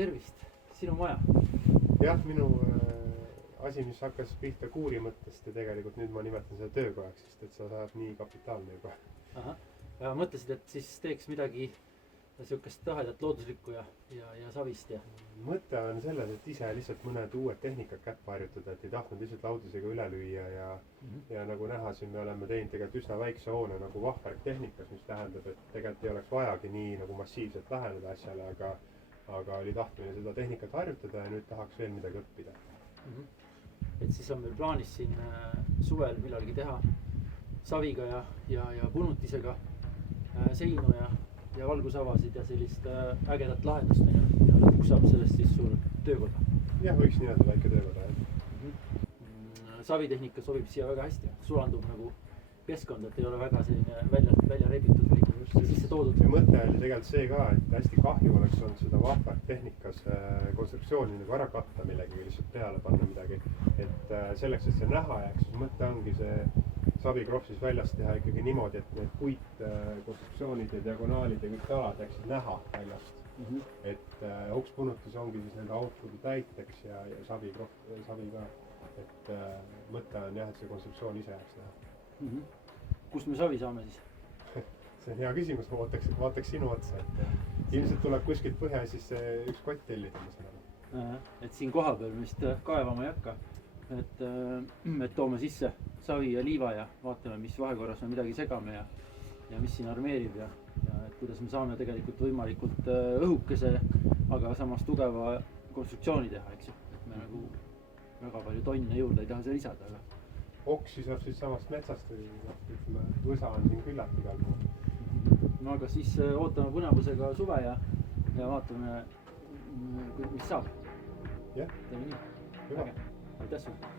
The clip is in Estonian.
tervist, sinu maja. Jah, minu asi, mis hakkas pihta kuuri mõttest ja tegelikult nüüd ma nimetan seda töökojaks, sest et see saab nii kapitaalne juba. Aha. Ja mõtlesid, et siis teeks midagi siukest tahedat looduslikku ja savist ja. Mõte on selles, et ise lihtsalt mõned uued tehnikad käppa harjutada, et ei tahtnud lihtsalt laudusega üle lüüa ja nagu näha, siin me oleme teinud tegelikult üsna väikse hoone nagu vahvärk tehnikas, mis tähendab, et tegelikult ei oleks vajagi nii nagu massiivselt läheneda asjale, aga oli tahtmine seda tehnikat harjutada ja nüüd tahaks veel midagi õppida. Et siis on meil plaanis siin suvel millalgi teha saviga ja punutisega seinu ja valgusavasid ja sellist ägedat lahendust ja lõpuks saab sellest siis suur töökoda. Jah, võiks niimoodi väike töökoda. Savitehnika sobib siia väga hästi, sulandub nagu keskkond, et ei ole väga selline välja rebitud või sisse toodud. Ja mõte oli tegelikult see ka, et hästi kahju oleks olnud seda vahvart tehnikas konstruktsiooni nagu ära katta millegi, lihtsalt peale panna midagi. Et selleks, et see näha jääks, siis mõte ongi see savikrohv siis väljast teha ikkagi niimoodi, et need puitkonstruktsioonid ja diagonaalid ja kõik talad jääksid näha väljast. Et hukspunutis ongi siis nende output'i täiteks ja savi ka. Et mõte on jah, et see konstruktsioon ise jääks näha. Kust me savi saame siis? See on hea küsimus, ma vaataks sinu otsa, et ilmselt tuleb kuskilt põhja siis üks kott tellida. Et siin koha peal vist kaevama ei hakka. Et toome sisse savi ja liiva ja vaatame, mis vahekorras me midagi segame ja mis siin armeerib ja et kuidas me saame tegelikult võimalikult õhukese, aga samas tugeva konstruktsiooni teha, eks ju. Et me nagu väga palju tonne juurde ei taha see lisada, aga oksi saab siis samast metsast või ütleme, võsa on siin küllalt igal pool. No aga siis ootame põnevusega suve ja vaatame, mis saab. Jah. Teeme nii. Aitäh sulle.